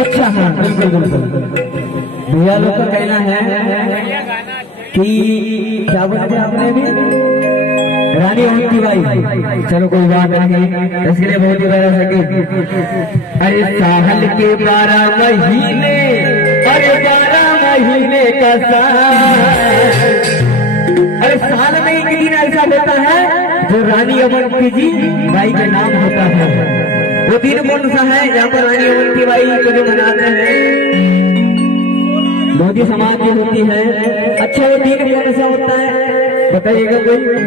अच्छा हाँ बिल्कुल बिल्कुल भैया लोग का कहना है कि क्या बोलते आपने भी रानी होती भाई। चलो कोई बात नहीं, इसके लिए बहुत ही बड़ा सके। अरे साहल के 12 महीने, अरे 12 महीने का साल, अरे साल में एक दिन ऐसा होता है जो रानी अवंती जी बाई के नाम होता है। वो दिन कौन सा है जहाँ पर रानी अवंती बाई को जो मनाते हैं, मोदी समाज जो होती है। अच्छा वो दिन कौन सा होता है बताइएगा कोई?